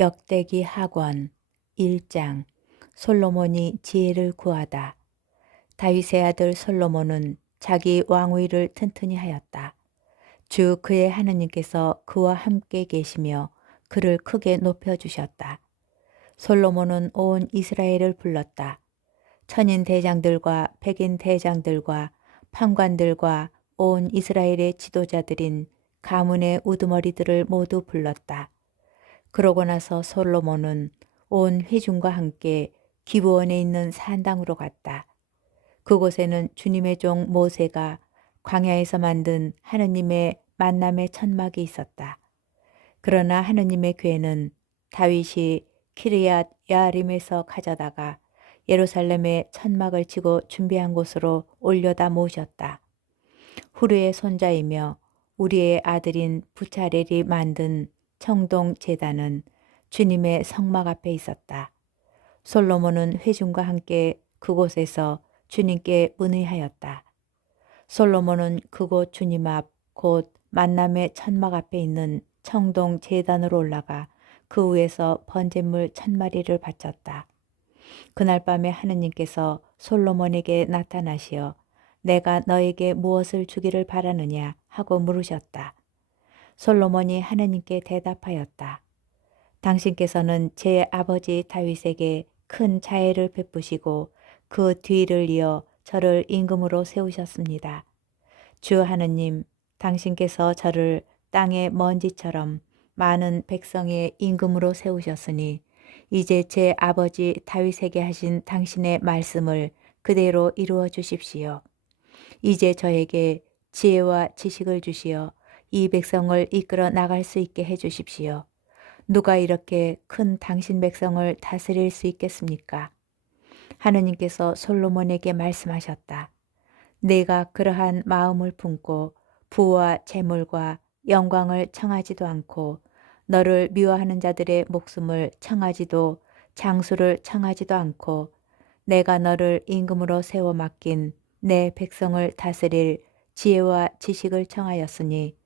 역대기 하권 1장. 솔로몬이 지혜를 구하다. 다윗의 아들 솔로몬은 자기 왕위를 튼튼히 하였다. 주 그의 하느님께서 그와 함께 계시며 그를 크게 높여주셨다. 솔로몬은 온 이스라엘을 불렀다. 천인 대장들과 백인 대장들과 판관들과 온 이스라엘의 지도자들인 가문의 우두머리들을 모두 불렀다. 그러고 나서 솔로몬은 온 회중과 함께 기브온에 있는 산당으로 갔다. 그곳에는 주님의 종 모세가 광야에서 만든 하느님의 만남의 천막이 있었다. 그러나 하느님의 궤는 다윗이 키르얏 야림에서 가져다가 예루살렘에 천막을 치고 준비한 곳으로 올려다 모셨다. 후르의 손자이며 우리의 아들인 부차렐이 만든 청동 제단은 주님의 성막 앞에 있었다. 솔로몬은 회중과 함께 그곳에서 주님께 문의하였다. 솔로몬은 그곳 주님 앞 곧 만남의 천막 앞에 있는 청동 제단으로 올라가 그 위에서 번제물 1000마리를 바쳤다. 그날 밤에 하느님께서 솔로몬에게 나타나시어 내가 너에게 무엇을 주기를 바라느냐 하고 물으셨다. 솔로몬이 하느님께 대답하였다. 당신께서는 제 아버지 다윗에게 큰 자애를 베푸시고 그 뒤를 이어 저를 임금으로 세우셨습니다. 주 하느님, 당신께서 저를 땅의 먼지처럼 많은 백성의 임금으로 세우셨으니 이제 제 아버지 다윗에게 하신 당신의 말씀을 그대로 이루어 주십시오. 이제 저에게 지혜와 지식을 주시어 이 백성을 이끌어 나갈 수 있게 해 주십시오. 누가 이렇게 큰 당신 백성을 다스릴 수 있겠습니까? 하느님께서 솔로몬에게 말씀하셨다. 내가 그러한 마음을 품고 부와 재물과 영광을 청하지도 않고 너를 미워하는 자들의 목숨을 청하지도 장수를 청하지도 않고 내가 너를 임금으로 세워 맡긴 내 백성을 다스릴 지혜와 지식을 청하였으니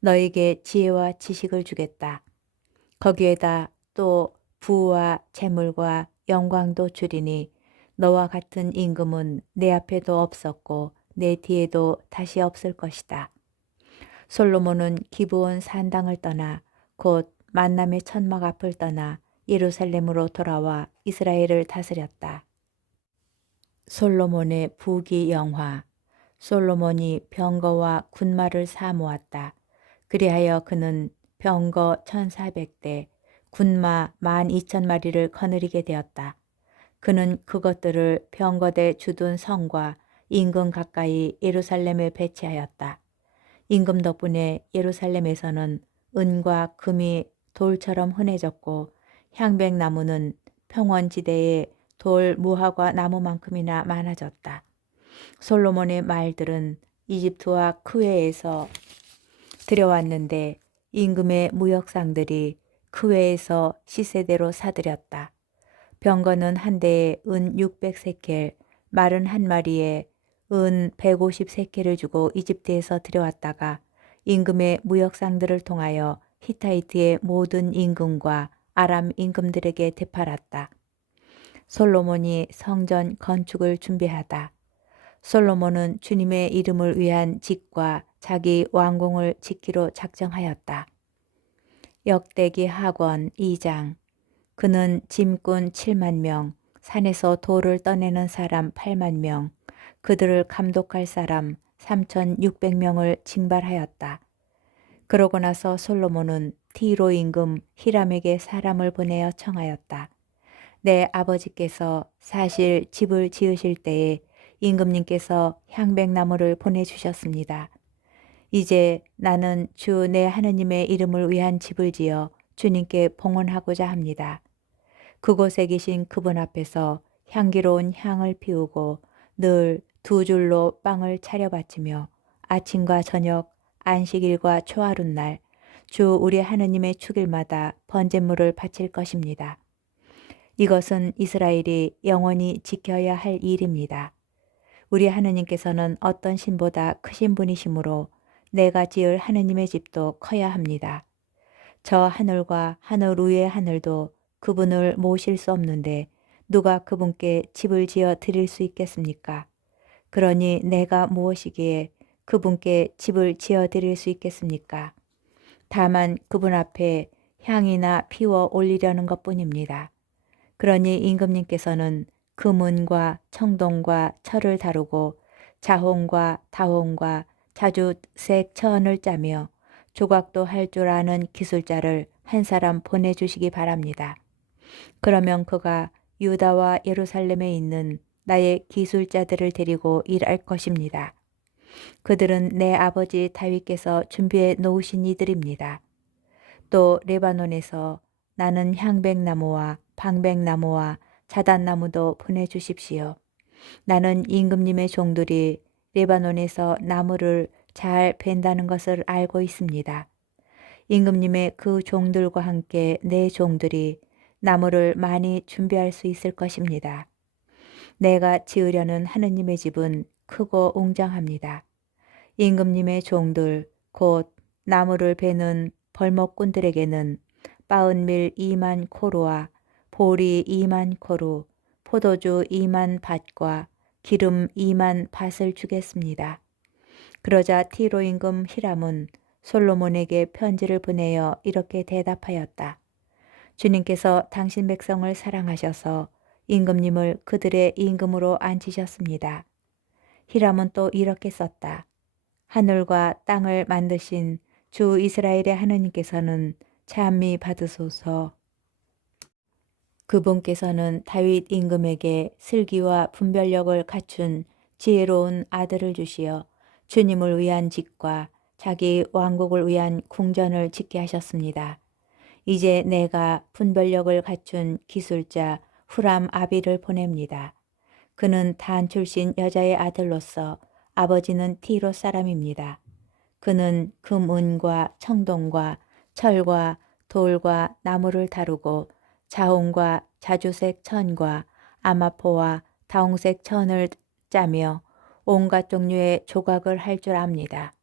너에게 지혜와 지식을 주겠다. 거기에다 또 부와 재물과 영광도 주리니 너와 같은 임금은 내 앞에도 없었고 내 뒤에도 다시 없을 것이다. 솔로몬은 기브온 산당을 떠나 곧 만남의 천막 앞을 떠나 예루살렘으로 돌아와 이스라엘을 다스렸다. 솔로몬의 부귀 영화. 솔로몬이 병거와 군마를 사 모았다. 그리하여 그는 병거 1400대, 군마 12,000마리를 거느리게 되었다. 그는 그것들을 병거대 주둔 성과 임금 가까이 예루살렘에 배치하였다. 임금 덕분에 예루살렘에서는 은과 금이 돌처럼 흔해졌고 향백나무는 평원지대에 돌 무화과 나무만큼이나 많아졌다. 솔로몬의 말들은 이집트와 크웨에서 들여왔는데 임금의 무역상들이 크웨에서 시세대로 사들였다. 병거는 한 대에 은 600세켈, 말은 한 마리에 은 150세켈을 주고 이집트에서 들여왔다가 임금의 무역상들을 통하여 히타이트의 모든 임금과 아람 임금들에게 되팔았다. 솔로몬이 성전 건축을 준비하다. 솔로몬은 주님의 이름을 위한 집과 자기 왕궁을 짓기로 작정하였다. 역대기 하권 2장. 그는 짐꾼 7만 명, 산에서 돌을 떠내는 사람 8만 명, 그들을 감독할 사람 3,600명을 징발하였다. 그러고 나서 솔로몬은 티로 임금 히람에게 사람을 보내어 청하였다. 내 아버지께서 사실 집을 지으실 때에 임금님께서 향백나무를 보내주셨습니다. 이제 나는 주 내 하느님의 이름을 위한 집을 지어 주님께 봉헌하고자 합니다. 그곳에 계신 그분 앞에서 향기로운 향을 피우고 늘 2줄로 빵을 차려 바치며 아침과 저녁, 안식일과 초하룻날 주 우리 하느님의 축일마다 번제물을 바칠 것입니다. 이것은 이스라엘이 영원히 지켜야 할 일입니다. 우리 하느님께서는 어떤 신보다 크신 분이시므로 내가 지을 하느님의 집도 커야 합니다. 저 하늘과 하늘 위의 하늘도 그분을 모실 수 없는데 누가 그분께 집을 지어 드릴 수 있겠습니까? 그러니 내가 무엇이기에 그분께 집을 지어 드릴 수 있겠습니까? 다만 그분 앞에 향이나 피워 올리려는 것뿐입니다. 그러니 임금님께서는 금은과 청동과 철을 다루고 자홍과 다홍과 자주색 천을 짜며 조각도 할 줄 아는 기술자를 한 사람 보내주시기 바랍니다. 그러면 그가 유다와 예루살렘에 있는 나의 기술자들을 데리고 일할 것입니다. 그들은 내 아버지 다윗께서 준비해 놓으신 이들입니다. 또 레바논에서 나는 향백나무와 방백나무와 자단나무도 보내주십시오. 나는 임금님의 종들이 레바논에서 나무를 잘 벤다는 것을 알고 있습니다. 임금님의 그 종들과 함께 내 종들이 나무를 많이 준비할 수 있을 것입니다. 내가 지으려는 하느님의 집은 크고 웅장합니다. 임금님의 종들 곧 나무를 베는 벌목꾼들에게는 40밀 2만 코루와 보리 2만 코루, 포도주 2만 밭과 기름 2만 밭을 주겠습니다. 그러자 티로 임금 히람은 솔로몬에게 편지를 보내어 이렇게 대답하였다. 주님께서 당신 백성을 사랑하셔서 임금님을 그들의 임금으로 앉히셨습니다. 히람은 또 이렇게 썼다. 하늘과 땅을 만드신 주 이스라엘의 하느님께서는 찬미 받으소서. 그분께서는 다윗 임금에게 슬기와 분별력을 갖춘 지혜로운 아들을 주시어 주님을 위한 집과 자기 왕국을 위한 궁전을 짓게 하셨습니다. 이제 내가 분별력을 갖춘 기술자 후람 아비를 보냅니다. 그는 단 출신 여자의 아들로서 아버지는 티로 사람입니다. 그는 금은과 청동과 철과 돌과 나무를 다루고 자홍과 자주색 천과 아마포와 다홍색 천을 짜며 온갖 종류의 조각을 할 줄 압니다.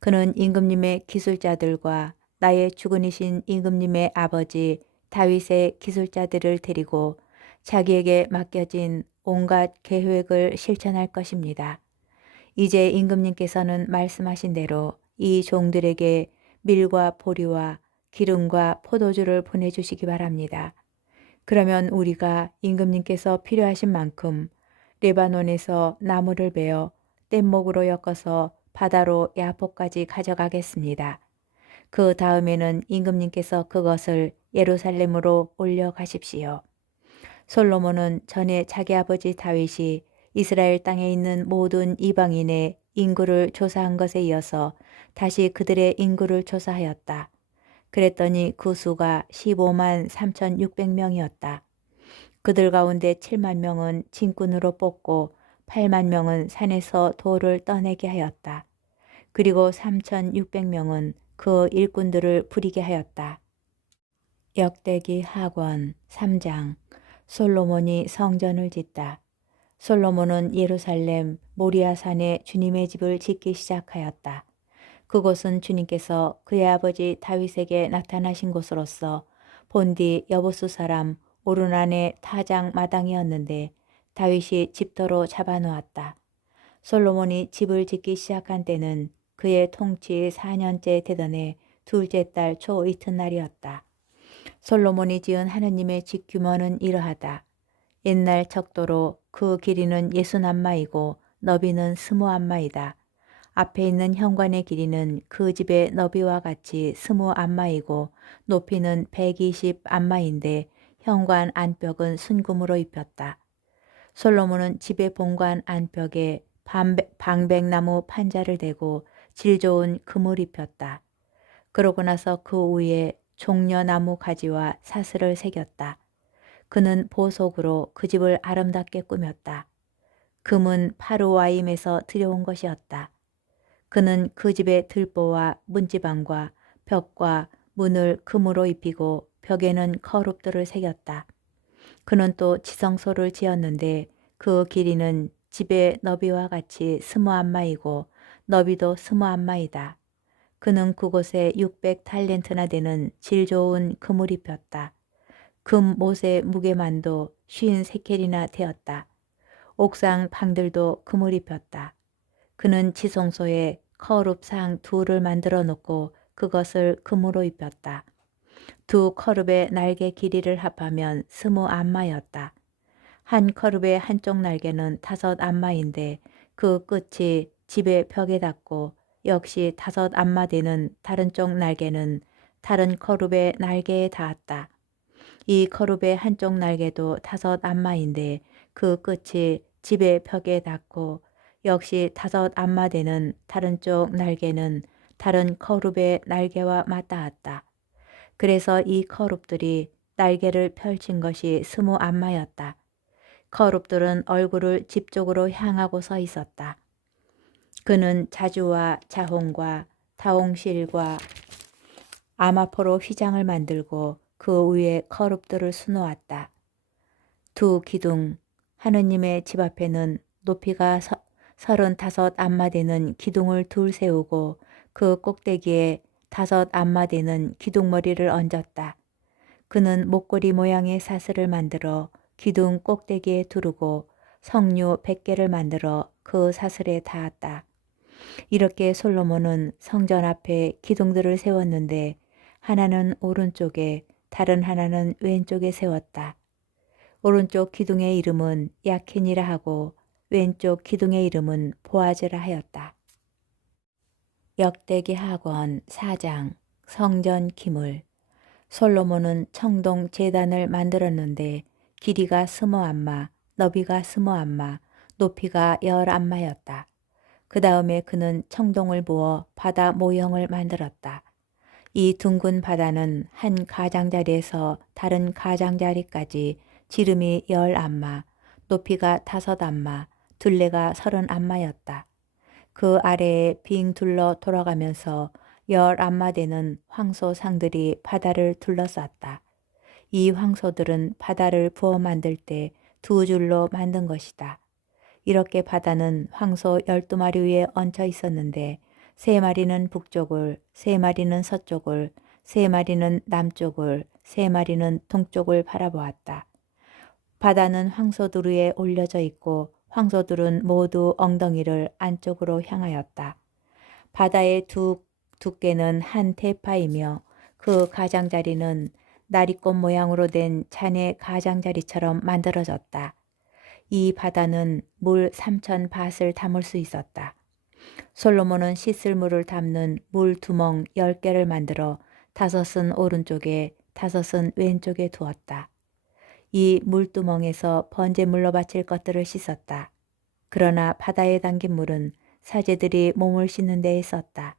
그는 임금님의 기술자들과 나의 주군이신 임금님의 아버지 다윗의 기술자들을 데리고 자기에게 맡겨진 온갖 계획을 실천할 것입니다. 이제 임금님께서는 말씀하신 대로 이 종들에게 밀과 보리와 기름과 포도주를 보내주시기 바랍니다. 그러면 우리가 임금님께서 필요하신 만큼 레바논에서 나무를 베어 뗏목으로 엮어서 바다로 야포까지 가져가겠습니다. 그 다음에는 임금님께서 그것을 예루살렘으로 올려가십시오. 솔로몬은 전에 자기 아버지 다윗이 이스라엘 땅에 있는 모든 이방인의 인구를 조사한 것에 이어서 다시 그들의 인구를 조사하였다. 그랬더니 그 수가 15만 3,600명이었다. 그들 가운데 7만 명은 진군으로 뽑고 8만 명은 산에서 돌을 떠내게 하였다. 그리고 3,600명은 그 일꾼들을 부리게 하였다. 역대기 하권 3장. 솔로몬이 성전을 짓다. 솔로몬은 예루살렘 모리아산에 주님의 집을 짓기 시작하였다. 그곳은 주님께서 그의 아버지 다윗에게 나타나신 곳으로서 본디 여보수 사람 오르난의 타작 마당이었는데 다윗이 집터로 잡아놓았다. 솔로몬이 집을 짓기 시작한 때는 그의 통치 4년째 되던 해 둘째 달 초 이튿날이었다. 솔로몬이 지은 하느님의 집 규모는 이러하다. 옛날 척도로 그 길이는 60안마이고 너비는 20안마이다. 앞에 있는 현관의 길이는 그 집의 너비와 같이 20안마이고 높이는 120안마인데 현관 안벽은 순금으로 입혔다. 솔로몬은 집의 본관 안벽에 방백나무 판자를 대고 질 좋은 금을 입혔다. 그러고 나서 그 위에 종려나무 가지와 사슬을 새겼다. 그는 보석으로 그 집을 아름답게 꾸몄다. 금은 파루와임에서 들여온 것이었다. 그는 그 집의 들보와 문지방과 벽과 문을 금으로 입히고 벽에는 거룹들을 새겼다. 그는 또 지성소를 지었는데 그 길이는 집의 너비와 같이 20안마이고 너비도 20안마이다. 그는 그곳에 600달란트나 되는 질 좋은 금을 입혔다. 금 못의 무게만도 53켈이나 되었다. 옥상 방들도 금을 입혔다. 그는 지성소에 커룹상 둘을 만들어 놓고 그것을 금으로 입혔다. 두 커룹의 날개 길이를 합하면 20안마였다. 한 커룹의 한쪽 날개는 5안마인데 그 끝이 집의 벽에 닿고 역시 5안마 되는 다른 쪽 날개는 다른 커룹의 날개에 닿았다. 이 커룹의 한쪽 날개도 5안마인데 그 끝이 집의 벽에 닿고 역시 5안마 되는 다른 쪽 날개는 다른 커룹의 날개와 맞닿았다. 그래서 이 커룹들이 날개를 펼친 것이 20안마였다. 커룹들은 얼굴을 집 쪽으로 향하고 서 있었다. 그는 자주와 자홍과 다홍실과 아마포로 휘장을 만들고 그 위에 커룹들을 수놓았다. 두 기둥, 하느님의 집 앞에는 높이가 35안마 되는 기둥을 둘 세우고 그 꼭대기에 5안마 되는 기둥머리를 얹었다. 그는 목걸이 모양의 사슬을 만들어 기둥 꼭대기에 두르고 석류 100개를 만들어 그 사슬에 닿았다. 이렇게 솔로몬은 성전 앞에 기둥들을 세웠는데 하나는 오른쪽에 다른 하나는 왼쪽에 세웠다. 오른쪽 기둥의 이름은 야킨이라 하고 왼쪽 기둥의 이름은 보아즈라 하였다. 역대기 학원 4장 성전 기물. 솔로몬은 청동 제단을 만들었는데 길이가 20안마, 너비가 20안마, 높이가 10안마였다. 그 다음에 그는 청동을 부어 바다 모형을 만들었다. 이 둥근 바다는 한 가장자리에서 다른 가장자리까지 지름이 10안마, 높이가 5안마, 둘레가 30안마였다. 그 아래에 빙 둘러 돌아가면서 10안마 되는 황소상들이 바다를 둘러쌌다. 이 황소들은 바다를 부어 만들 때 2줄로 만든 것이다. 이렇게 바다는 황소 12마리 위에 얹혀 있었는데 3마리는 북쪽을, 3마리는 서쪽을, 3마리는 남쪽을, 3마리는 동쪽을 바라보았다. 바다는 황소들 위에 올려져 있고 황소들은 모두 엉덩이를 안쪽으로 향하였다. 바다의 두께는 한 대파이며 그 가장자리는 나리꽃 모양으로 된 잔의 가장자리처럼 만들어졌다. 이 바다는 물 3,000밭을 담을 수 있었다. 솔로몬은 씻을 물을 담는 물 두멍 10개를 만들어 5은 오른쪽에 5은 왼쪽에 두었다. 이 물두멍에서 번제물로 바칠 것들을 씻었다. 그러나 바다에 담긴 물은 사제들이 몸을 씻는 데에 썼다.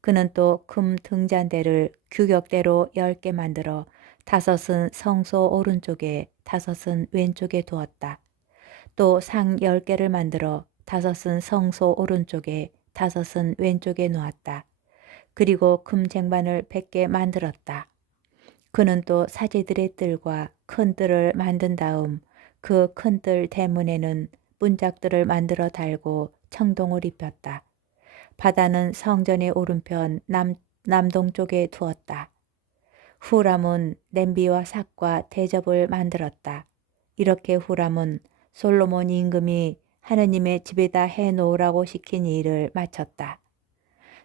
그는 또 금 등잔대를 규격대로 10개 만들어 5은 성소 오른쪽에 5은 왼쪽에 두었다. 또 상 10개를 만들어 5은 성소 오른쪽에 5은 왼쪽에 놓았다. 그리고 금 쟁반을 100개 만들었다. 그는 또 사제들의 뜰과 큰 뜰을 만든 다음 그 큰 뜰 대문에는 문짝들을 만들어 달고 청동을 입혔다. 바다는 성전의 오른편 남동쪽에 두었다. 후람은 냄비와 삭과 대접을 만들었다. 이렇게 후람은 솔로몬 임금이 하느님의 집에다 해놓으라고 시킨 일을 마쳤다.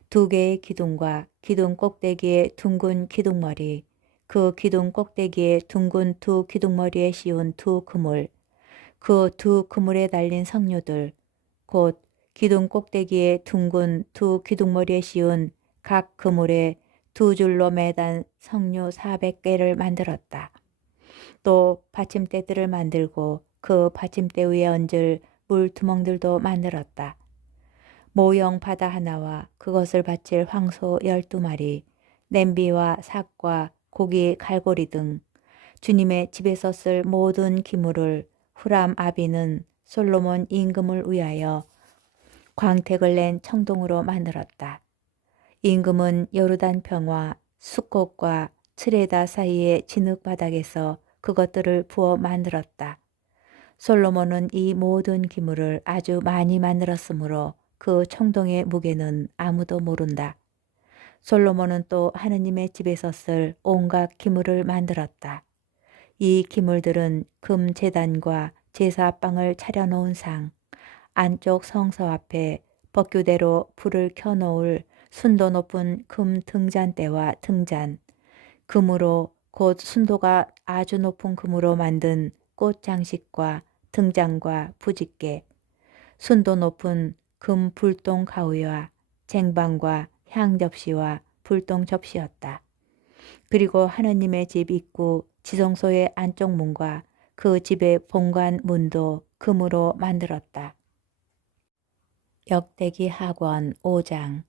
2개의 기둥과 기둥 꼭대기에 둥근 기둥머리, 그 기둥 꼭대기에 둥근 2 기둥머리에 씌운 2 그물, 그 2 그물에 달린 석류들, 곧 기둥 꼭대기에 둥근 2 기둥머리에 씌운 각 그물에 2줄로 매단 석류 400개를 만들었다. 또 받침대들을 만들고 그 받침대 위에 얹을 물두멍들도 만들었다. 모형 바다 하나와 그것을 바칠 황소 12마리, 냄비와 삭과 고기 갈고리 등 주님의 집에서 쓸 모든 기물을 후람 아비는 솔로몬 임금을 위하여 광택을 낸 청동으로 만들었다. 임금은 요르단 평화 숫꽃과 츠레다 사이의 진흙 바닥에서 그것들을 부어 만들었다. 솔로몬은 이 모든 기물을 아주 많이 만들었으므로 그 청동의 무게는 아무도 모른다. 솔로몬은 또 하느님의 집에서 쓸 온갖 기물을 만들었다. 이 기물들은 금 제단과 제사빵을 차려놓은 상, 안쪽 성서 앞에 법규대로 불을 켜놓을 순도 높은 금 등잔대와 등잔, 금으로 곧 순도가 아주 높은 금으로 만든 꽃 장식과 등잔과 부짓개, 순도 높은 금 불똥 가위와 쟁반과 향 접시와 불똥 접시였다. 그리고 하느님의 집 입구 지성소의 안쪽 문과 그 집의 본관 문도 금으로 만들었다. 역대기 하권 5장.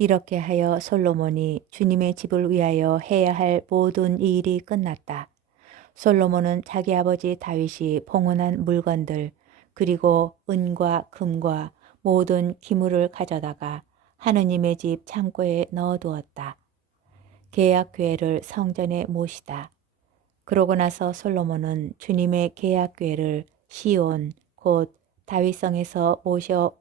이렇게 하여 솔로몬이 주님의 집을 위하여 해야 할 모든 이 일이 끝났다. 솔로몬은 자기 아버지 다윗이 봉헌한 물건들 그리고 은과 금과 모든 기물을 가져다가 하느님의 집 창고에 넣어두었다. 계약궤를 성전에 모시다. 그러고 나서 솔로몬은 주님의 계약궤를 시온 곧 다윗성에서 모셔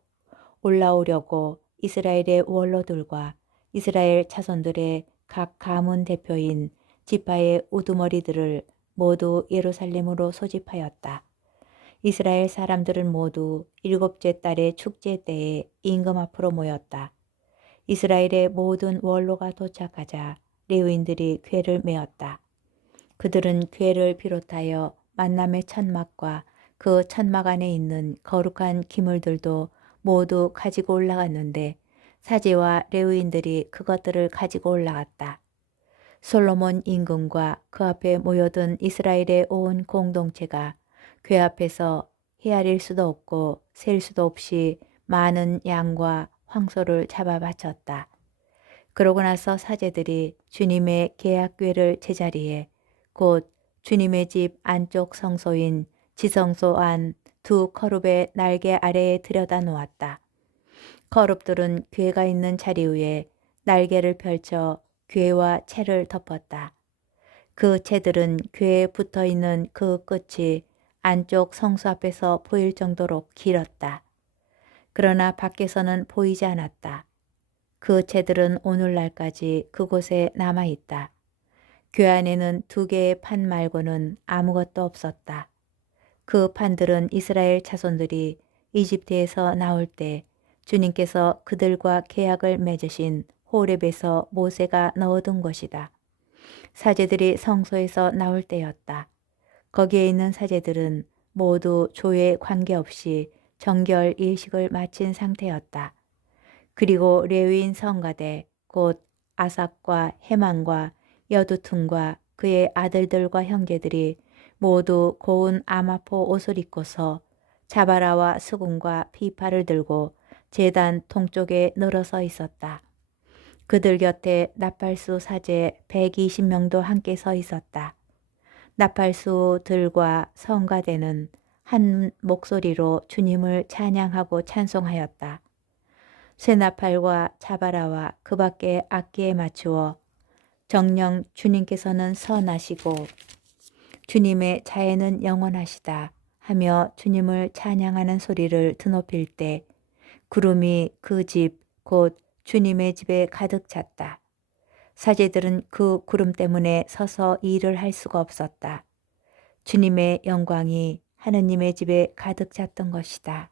올라오려고 이스라엘의 원로들과 이스라엘 자손들의 각 가문 대표인 지파의 우두머리들을 모두 예루살렘으로 소집하였다. 이스라엘 사람들은 모두 7째 달의 축제 때에 임금 앞으로 모였다. 이스라엘의 모든 원로가 도착하자 레위인들이 궤를 메었다. 그들은 궤를 비롯하여 만남의 천막과 그 천막 안에 있는 거룩한 기물들도 모두 가지고 올라갔는데 사제와 레위인들이 그것들을 가지고 올라갔다. 솔로몬 임금과 그 앞에 모여든 이스라엘의 온 공동체가 궤 앞에서 헤아릴 수도 없고 셀 수도 없이 많은 양과 황소를 잡아 바쳤다. 그러고 나서 사제들이 주님의 계약궤를 제자리에 곧 주님의 집 안쪽 성소인 지성소 안 두 거룹의 날개 아래에 들여다 놓았다. 거룹들은 궤가 있는 자리 위에 날개를 펼쳐 궤와 채를 덮었다. 그 채들은 궤에 붙어 있는 그 끝이 안쪽 성소 앞에서 보일 정도로 길었다. 그러나 밖에서는 보이지 않았다. 그 채들은 오늘날까지 그곳에 남아있다. 궤 안에는 2개의 판 말고는 아무것도 없었다. 그 판들은 이스라엘 자손들이 이집트에서 나올 때 주님께서 그들과 계약을 맺으신 호렙에서 모세가 넣어둔 것이다. 사제들이 성소에서 나올 때였다. 거기에 있는 사제들은 모두 조에 관계없이 정결 예식을 마친 상태였다. 그리고 레위인 성가대 곧 아삭과 헤만과 여두툰과 그의 아들들과 형제들이 모두 고운 아마포 옷을 입고서 자바라와 수금과 비파를 들고 제단 동쪽에 늘어서 있었다. 그들 곁에 나팔수 사제 120명도 함께 서 있었다. 나팔수들과 성가대는 한 목소리로 주님을 찬양하고 찬송하였다. 쇠나팔과 자바라와 그 밖의 악기에 맞추어 정녕 주님께서는 선하시고 주님의 자애는 영원하시다 하며 주님을 찬양하는 소리를 드높일 때 구름이 그 집 곧 주님의 집에 가득 찼다. 사제들은 그 구름 때문에 서서 일을 할 수가 없었다. 주님의 영광이 하느님의 집에 가득 찼던 것이다.